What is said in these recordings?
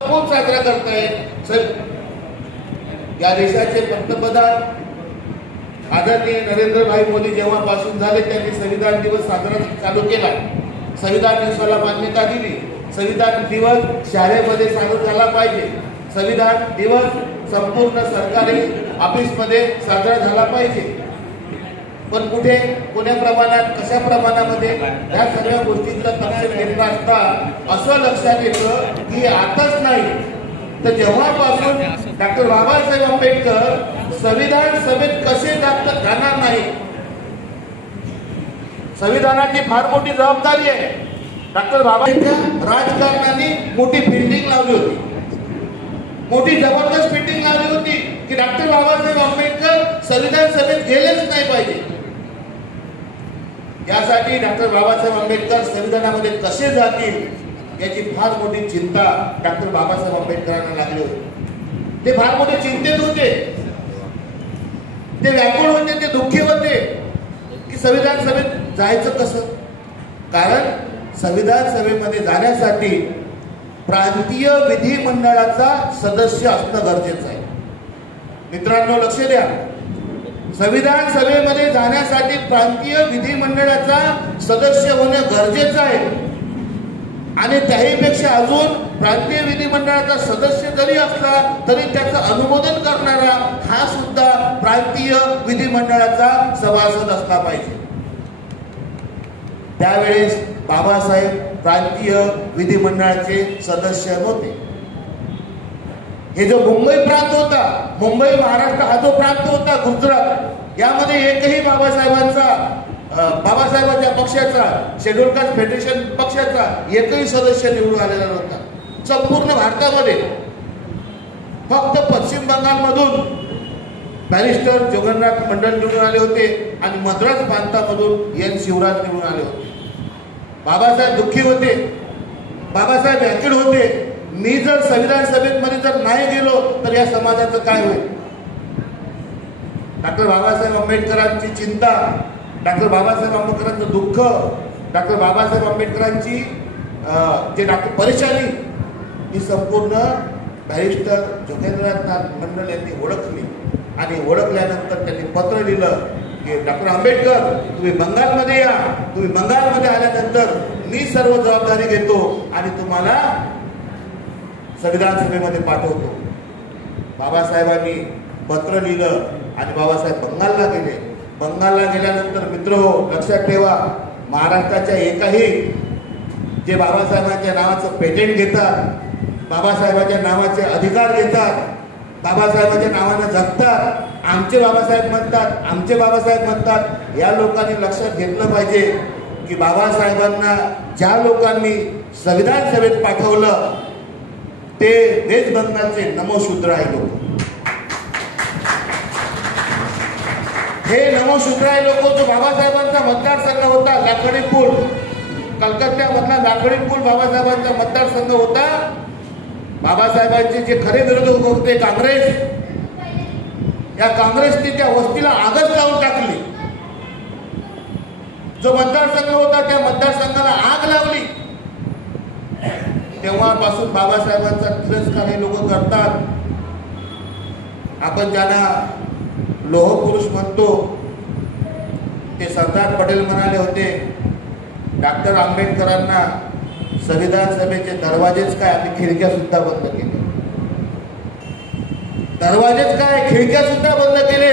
कोण साजरा करतायत? या देशाचे पंतप्रधान आदरणीय नरेंद्रभाई मोदी जेव्हापासून झाले त्यांनी संविधान दिवस साजरा चालू केला. संविधान दिवसाला मान्यता दिली. संविधान दिवस शाळेमध्ये साजरा झाला पाहिजे. संविधान दिवस संपूर्ण सरकारी ऑफिसमध्ये साजरा झाला पाहिजे. पण कुठे कोण्या प्रमाणात कशा प्रमाणामध्ये या सगळ्या गोष्टींचा तपशील घेतला असता असं लक्षात येतं की आताच नाही तर जेव्हापासून डॉक्टर बाबासाहेब आंबेडकर संविधान सभेत कसे जाणार नाही. संविधानाची फार मोठी जबाबदारी आहे. डॉक्टर बाबासाहेब राजकारणाने मोठी फिल्डिंग लावली होती. मोठी जबरदस्त फिल्डिंग लावली होती की डॉक्टर बाबासाहेब आंबेडकर संविधान सभेत गेलेच नाही पाहिजे. यासाठी डॉक्टर बाबासाहेब आंबेडकर संविधानामध्ये कसे जातील याची फार मोठी चिंता डॉक्टर बाबासाहेब आंबेडकरांना लागली होती. ते फार मोठे चिंतेत होते. ते व्याकुळ होते. ते दुःखी होते की संविधान सभेत जायचं कसं. कारण संविधान सभेमध्ये जाण्यासाठी प्रांतीय विधिमंडळाचा सदस्य असणं गरजेचं आहे. मित्रांनो लक्ष द्या. संविधान सभेमध्ये जाण्यासाठी प्रांतीय विधिमंडळाचा सदस्य होणं गरजेचं आहे. आणि त्याहीपेक्षा अजून प्रांतीय विधिमंडळाचा सदस्य जरी असला तरी त्याचं अनुमोदन करणारा हा सुद्धा प्रांतीय विधिमंडळाचा सभासद असला पाहिजे. त्यावेळेस बाबासाहेब प्रांतीय विधिमंडळाचे सदस्य नव्हते. हे जो मुंबई प्रांत होता, मुंबई महाराष्ट्र हा जो प्रांत होता, गुजरात, यामध्ये एकही बाबासाहेबांच्या पक्षाचा शेड्यूल कास्ट फेडरेशन पक्षाचा एकही सदस्य निवडून आलेला नव्हता. संपूर्ण भारतामध्ये फक्त पश्चिम बंगालमधून बॅरिस्टर जगन्नाथ मंडल निवडून आले होते आणि मद्रास प्रांतामधून एन शिवराज निवडून आले होते. बाबासाहेब दुःखी होते. बाबासाहेब व्याकुळ होते. मी जर संविधान सभेमध्ये जर नाही गेलो तर या समाजाचं काय होईल. डॉक्टर बाबासाहेब आंबेडकरांची चिंता, डॉक्टर बाबासाहेब आंबेडकरांचं दुःख, डॉक्टर बाबासाहेब आंबेडकरांची जे डॉक्टर परेशानी ही संपूर्ण बॅरिस्टर जोगेंद्रनाथ मंडल यांनी ओळखली. आणि ओळखल्यानंतर त्यांनी पत्र लिहिलं की डॉक्टर आंबेडकर तुम्ही बंगालमध्ये या. तुम्ही बंगालमध्ये आल्यानंतर मी सर्व जबाबदारी घेतो आणि तुम्हाला संविधान सभेमध्ये पाठवतो. बाबासाहेबांनी पत्र लिहिलं आणि बाबासाहेब बंगालला गेले. बंगालला गेल्यानंतर मित्रहो लक्षात ठेवा, महाराष्ट्राच्या एकही जे बाबासाहेबांच्या नावाचं पेटेंट घेतात, बाबासाहेबांच्या नावाचे अधिकार घेतात, बाबासाहेबांच्या नावानं जगतात, आमचे बाबासाहेब म्हणतात, आमचे बाबासाहेब म्हणतात, या लोकांनी लक्षात घेतलं पाहिजे की बाबासाहेबांना ज्या लोकांनी संविधान सभेत पाठवलं ते वेस्ट बंगालचे नमोशूद्राय लोक. हे नमोशूद्राय लोक, जो बाबासाहेबांचा मतदारसंघ होता लाकडी पूल, कलकत्त्यामधला लाकडी पूल बाबासाहेबांचा मतदारसंघ होता. बाबासाहेबांचे जे खरे विरोधक होते काँग्रेस, या काँग्रेसने त्या वस्तीला आगच लावून टाकली. जो मतदारसंघ होता त्या मतदारसंघाला आग लावली. तेव्हापासून बाबासाहेबांचा तिरस्कार हे लोक करतात. आपण ज्यांना लोह पुरुष म्हणतो ते सरदार पटेल म्हणाले होते, डॉक्टर आंबेडकरांना संविधान सभेचे दरवाजेच काय, आम्ही खिडक्या सुद्धा बंद केले. दरवाजेच काय, खिडक्या सुद्धा बंद केले.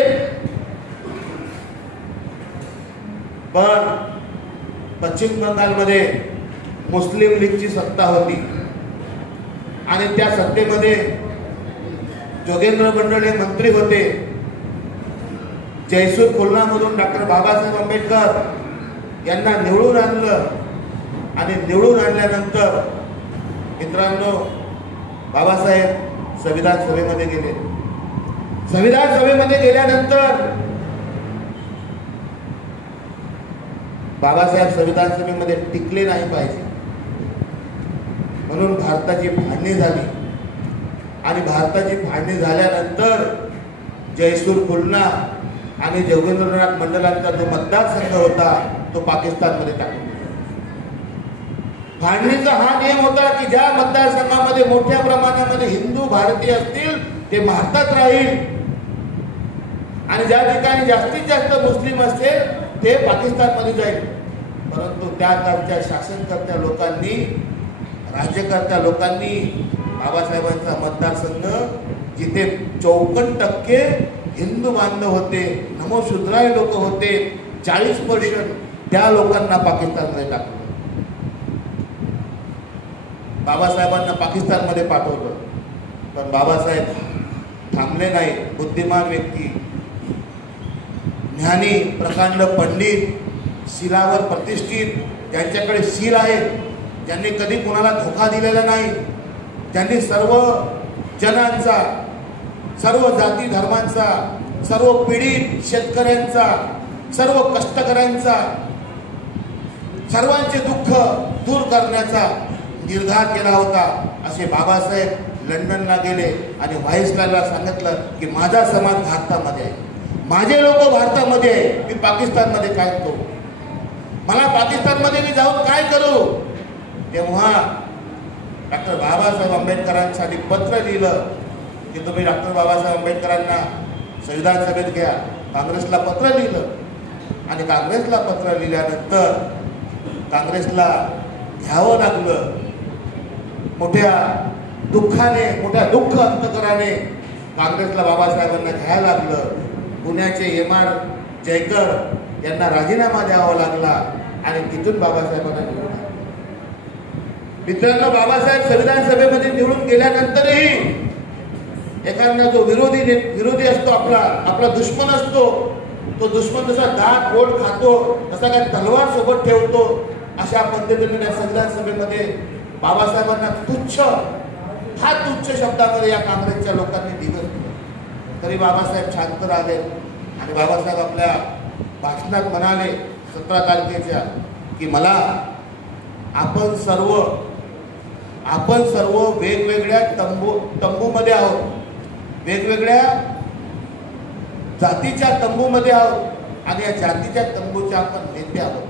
पण पश्चिम बंगालमध्ये मुस्लिम लीगची सत्ता होती आणि त्या सत्तेमध्ये जोगेंद्र मंडल हे मंत्री होते. जयसूर खुलनामधून डॉक्टर बाबासाहेब आंबेडकर यांना निवडून आणलं आणि निवडून आणल्यानंतर मित्रांनो बाबासाहेब संविधान सभेमध्ये गेले. संविधान सभेमध्ये गेल्यानंतर बाबासाहेब संविधान सभेमध्ये टिकले नाही पाहिजे म्हणून भारताची फाळणी झाली. आणि भारताची फाळणी झाल्यानंतर जयसूर खुलना आणि जोगेंद्रनाथ मंडलांचा जो मतदारसंघ होता तो पाकिस्तानमध्ये टाकून दिला. फाळणीचा हा नियम होता की ज्या मतदारसंघामध्ये मोठ्या प्रमाणामध्ये हिंदू भारतीय असतील ते भारतात राहील आणि ज्या ठिकाणी जास्तीत जास्त मुस्लिम असतील ते पाकिस्तानमध्ये जाईल. परंतु त्या काळच्या शासनकर्त्या लोकांनी, राज्यकर्त्या लोकांनी बाबासाहेबांचा मतदारसंघ जिथे 54% हिंदू बांधव होते, नमोशूद्राय लोक होते, 40% त्या लोकांना पाकिस्तानमध्ये टाकलं. बाबासाहेबांना पाकिस्तानमध्ये पाठवलं. पण बाबासाहेब थांबले नाही. बुद्धिमान व्यक्ती, ज्ञानी, प्रकांड पंडित, शिलावर प्रतिष्ठित, ज्यांच्याकडे शील आहे, ज्यांनी कधी कुणाला धोका दिलेला नाही, ज्यांनी सर्व जनांचा, सर्व जाती धर्मांचा, सर्व पीडित शेतकऱ्यांचा, सर्व कष्टकऱ्यांचा, सर्वांचे दुःख दूर करण्याचा निर्धार केला होता. असे बाबासाहेब लंडनला गेले आणि व्हाईसरॉयला सांगितलं की माझा समाज भारतामध्ये आहे, माझे लोक भारतामध्ये आहे, मी पाकिस्तानमध्ये काय करू, मला पाकिस्तानमध्ये मी जाऊन काय करू. तेव्हा डॉक्टर बाबासाहेब आंबेडकरांसाठी पत्र लिहिलं की तुम्ही डॉक्टर बाबासाहेब आंबेडकरांना संविधान सभेत घ्या. काँग्रेसला पत्र लिहिलं आणि काँग्रेसला पत्र लिहिल्यानंतर काँग्रेसला घ्यावं लागलं. मोठ्या दुःखाने, मोठ्या दुःख अंतकराने काँग्रेसला बाबासाहेबांना घ्यायला लागलं. पुण्याचे एम.आर. जयकर यांना राजीनामा द्यावा लागला आणि तिथून बाबासाहेबांना निवडून आले. मित्रांनो, बाबासाहेब संविधान सभेमध्ये निवडून गेल्यानंतरही एखादा जो विरोधी असतो, आपला दुश्मन असतो, तो दुश्मन जसा दात गोड खातो तसा काय तलवार सोबत ठेवतो, अशा पद्धतीने त्या संविधान सभेमध्ये बाबासाहेबांना तुच्छ, हा तुच्छ शब्दामध्ये या काँग्रेसच्या लोकांनी दिलं. तरी बाबासाहेब शांत राहिले आणि बाबासाहेब आपल्या भाषणात म्हणाले 17 तारखेच्या की मला आपण सर्व वेगवेगळ्या तंबूमध्ये आहोत, वेगवेगळ्या जातीच्या तंबूमध्ये आहोत आणि या जातीच्या तंबूचे आपण नेते आहोत.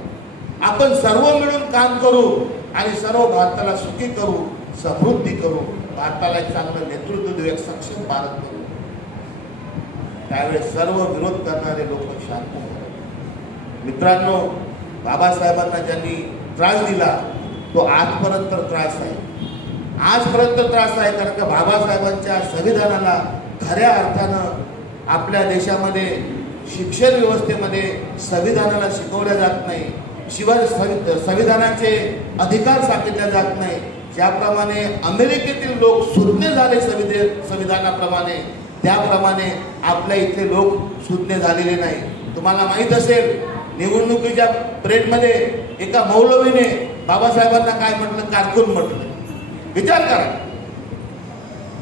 आपण सर्व मिळून काम करू आणि सर्व भारताला सुखी करू, समृद्धी करू, भारताला एक चांगलं नेतृत्व देऊ, एक सक्षम भारत करू. त्यावेळेस सर्व विरोध करणारे लोक शांत झाले. मित्रांनो, बाबासाहेबांना ज्यांनी त्रास दिला तो आजपर्यंत त्रास आहे, आजपर्यंत त्रास आहे. कारण का बाबासाहेबांच्या संविधानाला खऱ्या अर्थानं आपल्या देशामध्ये शिक्षण व्यवस्थेमध्ये संविधानाला शिकवल्या जात नाही. शिवाय संविधानाचे अधिकार सांगितले जात नाही. ज्याप्रमाणे अमेरिकेतील लोक सुज्ञ झाले संविधानाप्रमाणे, त्याप्रमाणे आपल्या इथले लोक सुज्ञ झालेले नाही. तुम्हाला माहीत असेल, निवडणुकीच्या परेडमध्ये एका मौलवीने बाबासाहेबांना काय म्हटलं, कारकून म्हटलं. विचार करा,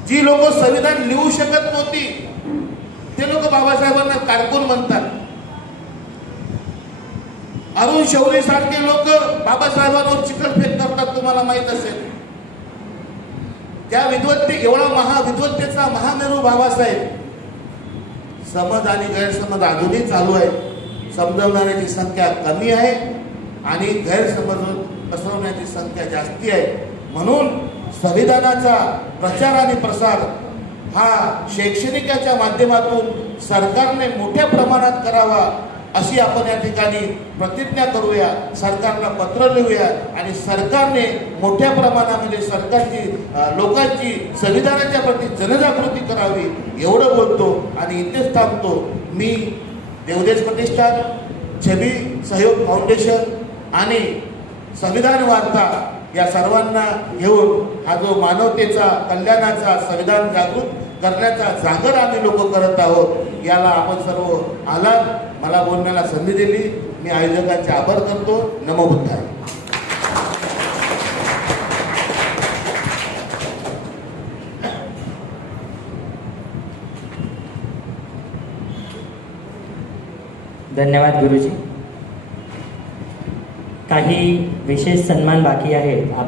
जी लोक संविधान लिहू शकत नव्हती ते लोक बाबासाहेबांना कारकून म्हणतात. अरुण शौरी सारखे लोक बाबासाहेबांवर चिखलफेक करतात, तुम्हाला माहित असेल. त्या एवढा महाविद्वत्तेचा महामेरू बाबासाहेब. समज आणि गैरसमज अजूनही चालू आहे. समजवणाऱ्याची संख्या कमी आहे आणि गैरसमज पसरवण्याची संख्या जास्ती आहे. म्हणून संविधानाचा प्रचार आणि प्रसार हा शैक्षणिकाच्या माध्यमातून सरकारने मोठ्या प्रमाणात करावा, अशी आपण या ठिकाणी प्रतिज्ञा करूया. सरकारला पत्र लिहूया आणि सरकारने मोठ्या प्रमाणामध्ये सरकारची, लोकांची संविधानाच्या प्रती जनजागृती करावी, एवढं बोलतो आणि इथेच थांबतो. मी देवदेश प्रतिष्ठान, छबी सहयोग फाउंडेशन आणि संविधान वार्ता या सर्वांना घेऊन हा जो मानवतेचा, कल्याणाचा, संविधान जागृत करण्याचा जागर आम्ही लोक करत आहोत. याला आपण सर्व आलात, मला बोलण्याला संधी दिली. मी आयोजकांचे आभार करतो. नमो बुद्धाय. धन्यवाद गुरुजी. काही विशेष सन्मान बाकी आहेत.